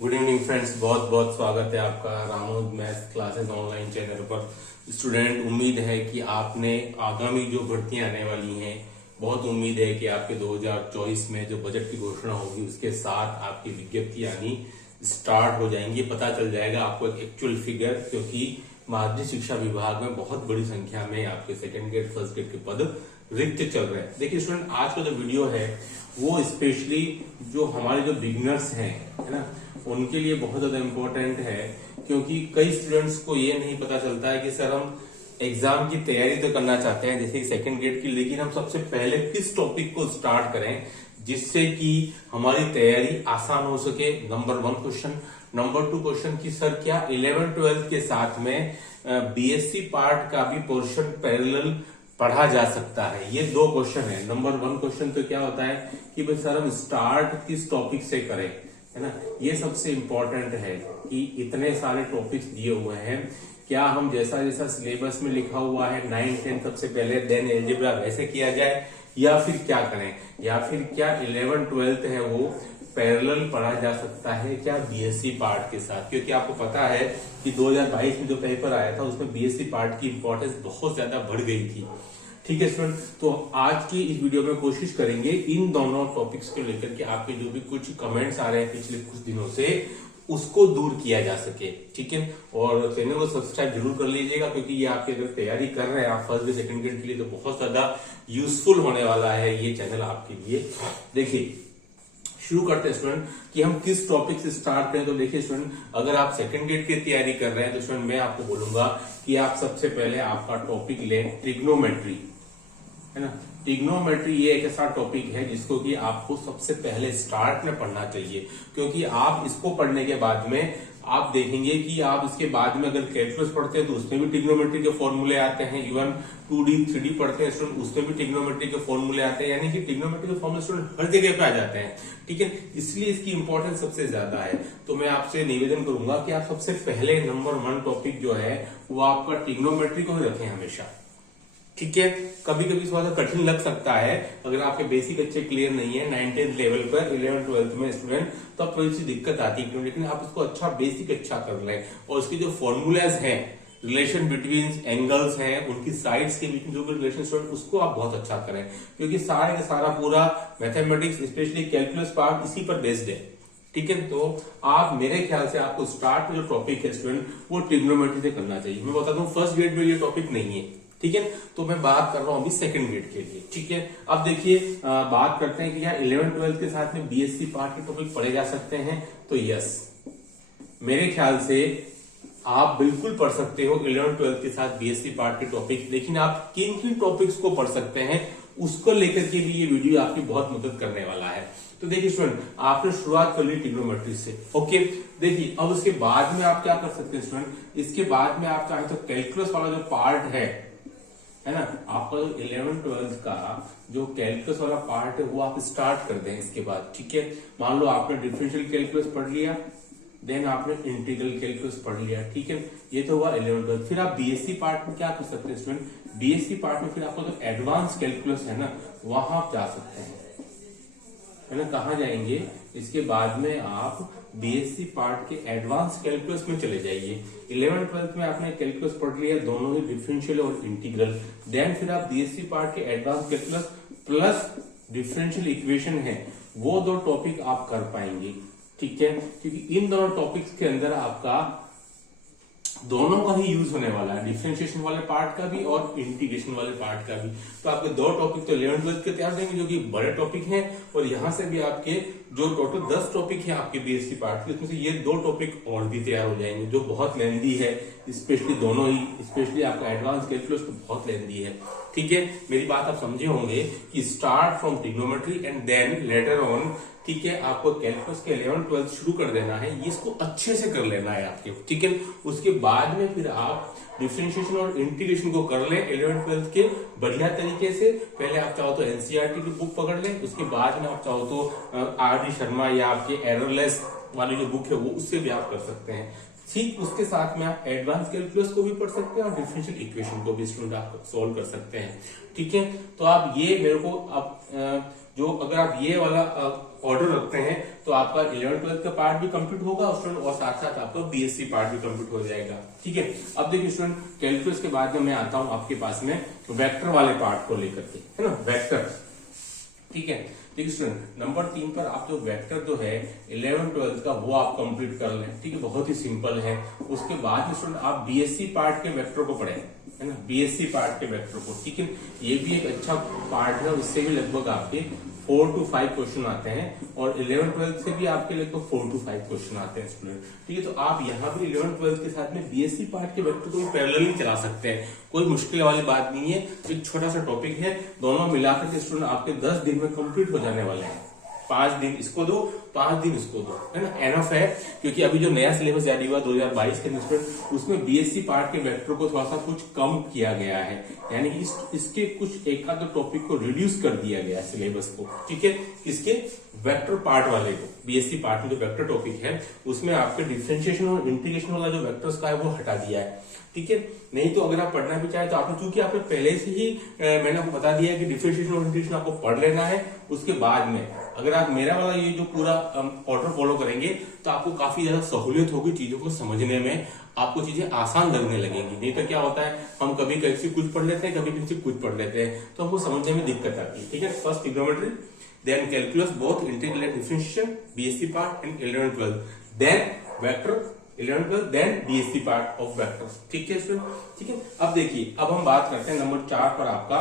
Good evening friends, बहुत बहुत स्वागत है आपका रामोद मैथ्स क्लासेस ऑनलाइन चैनल पर। स्टूडेंट, उम्मीद है कि आपने आगामी जो भर्तियां आने वाली हैं, बहुत उम्मीद है कि आपके 2024 में जो बजट की घोषणा होगी उसके साथ आपकी विज्ञप्ति आनी स्टार्ट हो जाएंगी। पता चल जाएगा आपको एक एक्चुअल फिगर, क्योंकि माध्यमिक शिक्षा विभाग में बहुत बड़ी संख्या में आपके सेकेंड ग्रेड फर्स्ट ग्रेड के पद रिक्त चल रहे हैं। देखिए स्टूडेंट, आज का जो वीडियो है वो स्पेशली जो हमारे जो बिगनर्स हैं, है ना, उनके लिए बहुत ज्यादा इम्पोर्टेंट है। क्योंकि कई स्टूडेंट्स को ये नहीं पता चलता है कि सर हम एग्जाम की तैयारी तो करना चाहते हैं जैसे सेकंड ग्रेड की, लेकिन हम सबसे पहले किस टॉपिक को स्टार्ट करें जिससे कि हमारी तैयारी आसान हो सके। Number 1 question. नंबर 2 क्वेश्चन की सर क्या 11th-12th के साथ में बीएससी पार्ट का भी पोर्शन पैरेलल पढ़ा जा सकता है? ये 2 क्वेश्चन है। नंबर 1 क्वेश्चन तो क्या होता है कि भाई सर हम स्टार्ट किस टॉपिक से करें, है ना। ये सबसे इंपॉर्टेंट है कि इतने सारे टॉपिक्स दिए हुए हैं, क्या हम जैसा जैसा सिलेबस में लिखा हुआ है 9-10 सबसे पहले, देन एलजेब्रा वैसे किया जाए, या फिर क्या करें, या फिर क्या 11th-12th है वो पैरेलल पढ़ा जा सकता है क्या बीएससी पार्ट के साथ? क्योंकि आपको पता है कि 2022 में जो पेपर आया था उसमें बीएससी पार्ट की इंपॉर्टेंस बहुत ज्यादा बढ़ गई थी। ठीक है स्टूडेंट, तो आज की इस वीडियो में कोशिश करेंगे इन दोनों टॉपिक्स को लेकर के आपके जो भी कुछ कमेंट्स आ रहे हैं पिछले कुछ दिनों से उसको दूर किया जा सके। ठीक है, और चैनल को सब्सक्राइब जरूर कर लीजिएगा, क्योंकि ये आपकी अगर तैयारी कर रहे हैं आप फर्स्ट ग्रेड सेकंड ग्रेड के लिए तो बहुत ज्यादा यूजफुल होने वाला है ये चैनल आपके लिए। देखिए शुरू करते हैं स्टूडेंट कि हम किस टॉपिक से स्टार्ट करें। तो देखिए स्टूडेंट, अगर आप सेकंड ग्रेड की तैयारी कर रहे हैं तो स्टूडेंट मैं आपको बोलूंगा कि आप सबसे पहले आपका टॉपिक लें ट्रिग्नोमेट्री, है ना। ट्रिग्नोमेट्री ये एक ऐसा टॉपिक है जिसको कि आपको सबसे पहले स्टार्ट में पढ़ना चाहिए, क्योंकि आप इसको पढ़ने के बाद में आप देखेंगे कि आप इसके बाद में अगर कैलकुलस पढ़ते हैं तो उसमें भी ट्रिग्नोमेट्री के फॉर्मूले आते हैं। इवन 2D 3D पढ़ते हैं स्टूडेंट, उसमें भी ट्रिग्नोमेट्री के फॉर्मूले आते हैं। यानी कि ट्रिग्नोमेट्री के फॉर्मूले स्टूडेंट हर जगह पे आ जाते हैं। ठीक है, इसलिए इसकी इंपॉर्टेंस सबसे ज्यादा है। तो मैं आपसे निवेदन करूंगा कि आप सबसे पहले नंबर 1 टॉपिक जो है वो आपका ट्रिग्नोमेट्री को ही रखें हमेशा। ठीक है, कभी कभी थोड़ा सा कठिन लग सकता है अगर आपके बेसिक अच्छे क्लियर नहीं है 9-10 लेवल पर, 11th-12th में स्टूडेंट, तो अब थोड़ी सी दिक्कत आती है। लेकिन आप इसको अच्छा बेसिक अच्छा कर लें और इसके जो फॉर्मूलाज हैं, रिलेशन बिटवीन एंगल्स हैं, उनकी साइड्स के बीच में जो भी रिलेशन स्टूडेंट उसको आप बहुत अच्छा करें, क्योंकि सारे का सारा पूरा मैथमेटिक्स स्पेशली कैलकुलस पार्ट इसी पर बेस्ड है। ठीक है, तो आप मेरे ख्याल से आपको स्टार्ट में जो टॉपिक है स्टूडेंट वो ट्रिग्नोमेट्री से करना चाहिए। मैं बता दूं फर्स्ट ग्रेड में ये टॉपिक नहीं है। ठीक है, तो मैं बात कर रहा हूं अभी सेकंड ग्रेड के लिए। ठीक है, अब देखिए बात करते हैं कि क्या 11th-12th के साथ में बीएससी पार्ट के टॉपिक पढ़े जा सकते हैं? तो यस, मेरे ख्याल से आप बिल्कुल पढ़ सकते हो 11th-12th के साथ बीएससी पार्ट के टॉपिक। लेकिन आप किन किन टॉपिक्स को पढ़ सकते हैं उसको लेकर के भी ये वीडियो आपकी बहुत मदद करने वाला है। तो देखिए स्टूडेंट, आपने शुरुआत कर ली ट्रिग्नोमेट्री से। ओके, देखिए अब उसके बाद में आप क्या कर सकते हैं स्टूडेंट, इसके बाद में आप चाहे तो कैलकुलस वाला जो पार्ट है ना, आपका जो 11th-12th का जो कैलकुलस वाला पार्ट है वो आप स्टार्ट कर दें इसके बाद। ठीक है, मान लो आपने डिफरेंशियल कैलकुलस पढ़ लिया, देन आपने इंटीग्रल कैलकुलस पढ़ लिया। ठीक है, ये तो हुआ 11th-12th। फिर आप बीएससी पार्ट में क्या कर सकते हैं स्टूडेंट, बीएससी पार्ट में फिर आपका जो एडवांस कैलकुलस है ना वहां आप जा सकते हैं, है ना। कहाँ जाएंगे? इसके बाद में आप बीएससी पार्ट के एडवांस कैलकुलस में चले जाइए। 11th-12th में आपने कैलकुलस पढ़ लिया, दोनों ही डिफरेंशियल और इंटीग्रल। देन फिर आप बीएससी पार्ट के advance calculus plus differential equation है वो 2 टॉपिक आप कर पाएंगे। ठीक है, क्योंकि इन दोनों टॉपिक्स के अंदर आपका दोनों का ही यूज होने वाला है, डिफरेंशिएशन वाले पार्ट का भी और इंटीग्रेशन वाले पार्ट का भी। तो आपके 2 टॉपिक तो 11th-12th के तैयार देंगे जो कि बड़े टॉपिक हैं, और यहां से भी आपके जो टोटल 10 टॉपिक है आपके बीएससी पार्ट के, उसमें से ये 2 टॉपिक और भी तैयार हो जाएंगे जो बहुत लेंदी है, स्पेशली दोनों ही, स्पेशली आपका एडवांस कैलकुलस तो बहुत लेंदी है। ठीक है, मेरी बात आप समझे होंगे कि start from trigonometry and then later on, ठीक है, आपको कैलकुलस के 11th-12th शुरू कर देना है, इसको अच्छे से कर लेना है आपके। ठीक है, उसके बाद में फिर आप डिफरेंशिएशन और इंटीग्रेशन को कर लें 11th-12th के बढ़िया तरीके से। पहले आप चाहो तो एनसीईआरटी की बुक पकड़ लें, उसके बाद में आप चाहो तो आर.डी. शर्मा या आपके एररलेस वाली जो बुक है वो उससे भी आप कर सकते हैं। ठीक उसके साथ में आप एडवांस कैलकुलस को भी पढ़ सकते हैं और डिफरेंशियल इक्वेशन को भी स्टूडेंट आप सोल्व कर सकते हैं। ठीक है, तो आप ये मेरे को आप जो अगर आप ये वाला ऑर्डर रखते हैं तो आपका 11th-12th का पार्ट भी कंप्लीट होगा स्टूडेंट, और साथ साथ आपका बीएससी पार्ट भी कंप्लीट हो जाएगा। ठीक है, अब देखिए स्टूडेंट, कैलकुलस के बाद में मैं आता हूं आपके पास में वेक्टर वाले पार्ट को लेकर के, है ना, वेक्टर। ठीक है, देखिए स्टूडेंट, नंबर 3 पर आप जो वेक्टर जो है 11th-12th का वो आप कंप्लीट कर लें। ठीक है, बहुत ही सिंपल है। उसके बाद स्टूडेंट आप बीएससी पार्ट के वेक्टर को पढ़ें, है ना, बीएससी पार्ट के वेक्टर को। ठीक है, ये भी एक अच्छा पार्ट है, इससे भी लगभग आपके 4 to 5 क्वेश्चन आते हैं, और 11th-12th से भी आपके लगभग 4 to 5 क्वेश्चन आते हैं स्टूडेंट। ठीक है, तो आप यहाँ भी 11th-12th के साथ में बीएससी पार्ट के वेक्टर को भी पैरेलली चला सकते हैं, कोई मुश्किल वाली बात नहीं है। एक छोटा सा टॉपिक है, दोनों मिलाकर के स्टूडेंट आपके 10 दिन में कंप्लीट हो जाने वाले हैं। 5 दिन इसको दो, 5 दिन इसको दो, है ना, एनफ है। क्योंकि अभी जो नया सिलेबस जारी हुआ 2022 के अंदर, उसमें बीएससी पार्ट के वेक्टर को थोड़ा सा कुछ कम किया गया है, यानी कि इसके कुछ एक आध टॉपिक को रिड्यूस कर दिया गया है सिलेबस को। ठीक है, इसके वेक्टर पार्ट वाले को, बीएससी पार्ट में जो वेक्टर टॉपिक है उसमें आपके डिफरेंशिएशन और इंटीग्रेशन वाला जो वेक्टर्स का है वो हटा दिया है। ठीक है, नहीं तो अगर आप पढ़ना भी चाहे तो आपने, चूंकि आपने पहले से ही मैंने आपको बता दिया है कि डिफरेंशिएशन और इंटीग्रेशन आपको पढ़ लेना है। उसके बाद में अगर आप मेरा वाला ये जो पूरा ऑर्डर फॉलो करेंगे तो आपको काफी ज्यादा सहूलियत होगी, चीजों को समझने में आपको चीजें आसान लगने लगेंगी। नहीं तो क्या होता है, हम कभी कैसे कुछ पढ़ लेते हैं, कभी किसी कुछ पढ़ लेते हैं, तो हमको समझने में दिक्कत आती है। ठीक है, first trigonometry, then calculus, both integral and differentiation, BSc part and 11th-12th, then vector 11th-12th, then BSc part of vectors. ठीक है स्टूडेंट, ठीक है। अब देखिए, अब हम बात करते हैं नंबर 4 पर आपका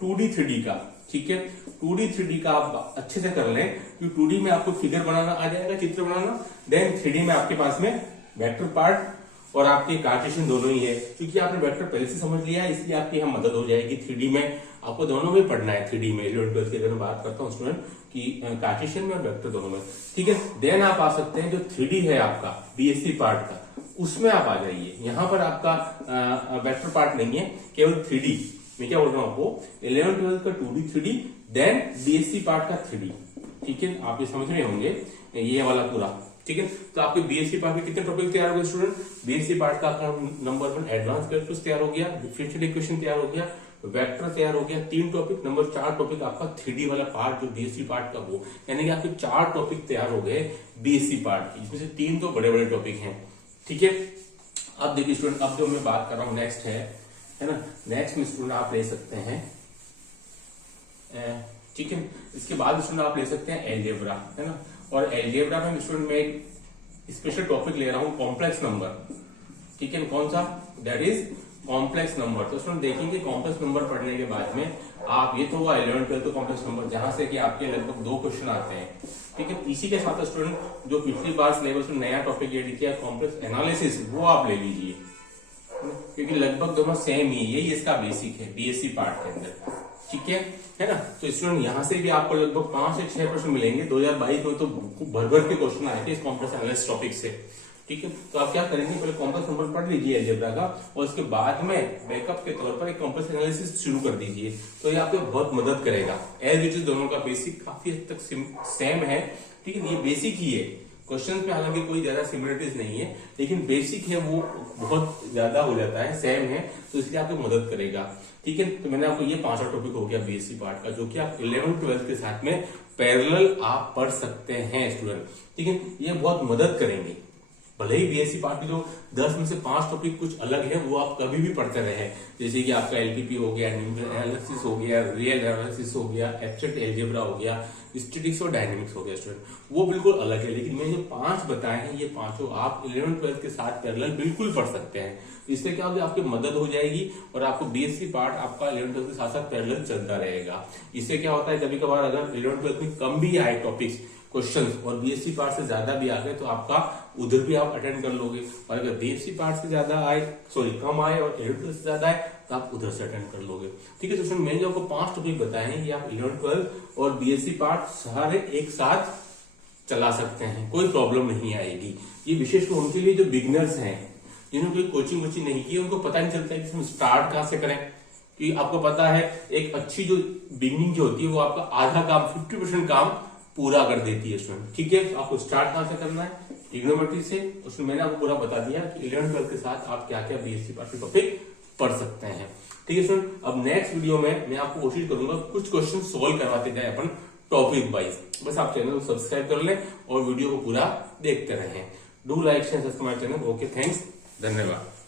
2D 3D का। ठीक है, 2D 3D का आप अच्छे से कर लें, क्योंकि 2D में आपको फिगर बनाना आ जाएगा, चित्र बनाना, देन 3D में आपके पास में वेक्टर पार्ट और आपके कार्टेशियन दोनों ही है। क्योंकि आपने वेक्टर पहले से समझ लिया है, इसलिए आपकी यहाँ मदद हो जाएगी। 3D में आपको दोनों में पढ़ना है, 3D में 11th-12th की अगर मैं बात करता हूँ स्टूडेंट कि कार्टेशियन में और वेक्टर दोनों में। ठीक है, देन आप आ सकते हैं जो 3D है आपका बीएससी पार्ट का, उसमें आप आ जाइए। यहाँ पर आपका वेक्टर पार्ट नहीं है, केवल 3D। मैं क्या बोल रहा हूँ आपको, 11th-12th का 2D 3D, then BSc part का 3D। ठीक है, आप ये समझ रहे होंगे ये वाला पूरा। ठीक है, तो आपके बीएससी पार्ट में कितने टॉपिक तैयार हो गए स्टूडेंट? बीएससी पार्ट का नंबर 1 एडवांस कैलकुलस तैयार हो गया, डिफरेंशियल इक्वेशन तैयार हो गया, वेक्टर तैयार हो गया, 3 टॉपिक। नंबर 4 टॉपिक आपका 3D वाला पार्ट जो बीएससी पार्ट का वो, यानी कि आपके 4 टॉपिक तैयार हो गए बीएससी पार्ट की, इसमें से 3 तो बड़े बड़े टॉपिक हैं। ठीक है, अब देखिए स्टूडेंट, अब जो मैं बात कर रहा हूँ नेक्स्ट है ना, नेक्स्ट में स्टूडेंट आप ले सकते हैं, ठीक है, इसके बाद स्टूडेंट आप ले सकते हैं एलजेब्रा, है ना। और एलजेब्रा में स्टूडेंट मैं एक स्पेशल टॉपिक ले रहा हूँ, कॉम्प्लेक्स नंबर। ठीक है, कौन सा? That is complex number. तो स्टूडेंट देखेंगे कॉम्प्लेक्स नंबर पढ़ने के बाद में आप, ये तो हुआ 11th-12th कॉम्प्लेक्स नंबर, जहां से कि आपके लगभग 2 क्वेश्चन आते हैं। ठीक है, इसी के साथ स्टूडेंट जो पिछली बार सिलेबस में नया टॉपिक एड किया कॉम्प्लेक्स एनालिसिस, वो आप ले लीजिए, क्योंकि लगभग दोनों सेम ही, यही इसका बेसिक है बीएससी पार्ट के अंदर। ठीक है ना। तो स्टूडेंट यहाँ से भी आपको लगभग 5 से 6 प्रश्न मिलेंगे। 2022 में तो भर भर के क्वेश्चन आए थे इस कॉम्प्लेक्स एनालिसिस टॉपिक से। ठीक है, तो आप क्या करेंगे, पहले कॉम्प्लेक्स नंबर पढ़ लीजिए अलजेब्रा का, और उसके बाद में बैकअप के तौर पर एक कॉम्प्लेक्स एनालिसिस शुरू कर दीजिए, तो ये आपको बहुत मदद करेगा। एज इट इज दोनों का बेसिक काफी हद तक सेम है। ठीक है, ये बेसिक ही है, क्वेश्चन में हालांकि कोई ज्यादा सिमिलरिटीज नहीं है, लेकिन बेसिक है वो बहुत ज्यादा हो जाता है, सेम है, तो इसलिए आपको मदद करेगा। ठीक है, तो मैंने आपको ये 5 टॉपिक हो गया बीएससी पार्ट का, जो कि आप 11th-12th के साथ में पैरेलल आप पढ़ सकते हैं स्टूडेंट। ठीक है, ये बहुत मदद करेंगे। भले ही बीएससी पार्ट की जो 10 में से 5 टॉपिक कुछ अलग है, वो आप कभी भी पढ़ते रहे, जैसे कि आपका एलपीपी हो गया, न्यूमेरिकल एनालिसिस हो गया, रियल एनालिसिस हो गया, एब्स्ट्रैक्ट अलजेब्रा हो गया, स्टैटिस्टिक्स और डायनेमिक्स हो गया स्टूडेंट, वो बिल्कुल अलग है। लेकिन मैंने जो 5 बताए हैं, ये पांचों आप 11th-12th के साथ पैरेलल बिल्कुल पढ़ सकते हैं। इससे क्या होगा, आपकी मदद हो जाएगी और आपको बीएससी पार्ट आपका 11th-12th के साथ साथ पैरेलल चलता रहेगा। इससे क्या होता है, कभी कभार अगर 11th-12th में कम भी आए टॉपिक्स क्वेश्चंस और बीएससी पार्ट से ज्यादा भी आ गए, तो आपका उधर भी आप अटेंड कर लोगे। और अगर बीएससी पार्ट से ज्यादा आए, सॉरी कम आए, और 11th-12th से ज्यादा आए, तो आप उधर से अटेंड कर लोगे। ठीक है, तो मैंने जो आपको 5 टॉपिक बताए हैं, ये आप 11th-12th और बीएससी पार्ट सारे एक साथ चला सकते हैं, कोई प्रॉब्लम नहीं आएगी। ये विशेष रूप उनके लिए जो बिगिनर्स हैं, जिन्होंने कोई कोचिंग वोचिंग नहीं की, उनको पता नहीं चलता है कि हम स्टार्ट कहां से करें। कि आपको पता है, एक अच्छी जो बिगिनिंग जो होती है, वो आपका आधा काम, 50% काम पूरा कर देती है स्टूडेंट। ठीक है, तो आपको स्टार्ट कहां से करना है, ट्रिग्नोमेट्री से। उसमें मैंने आपको पूरा बता दिया कि 11th-12th के साथ आप क्या क्या बीएससी पार्ट के टॉपिक पढ़ सकते हैं। ठीक है स्टूडेंट, अब नेक्स्ट वीडियो में मैं आपको कोशिश करूंगा कुछ क्वेश्चन सोल्व करवाते जाए अपन टॉपिक वाइज। बस आप चैनल को सब्सक्राइब कर लें और वीडियो को पूरा देखते रहें। Do like share subscribe channel. Okay, thanks, धन्यवाद।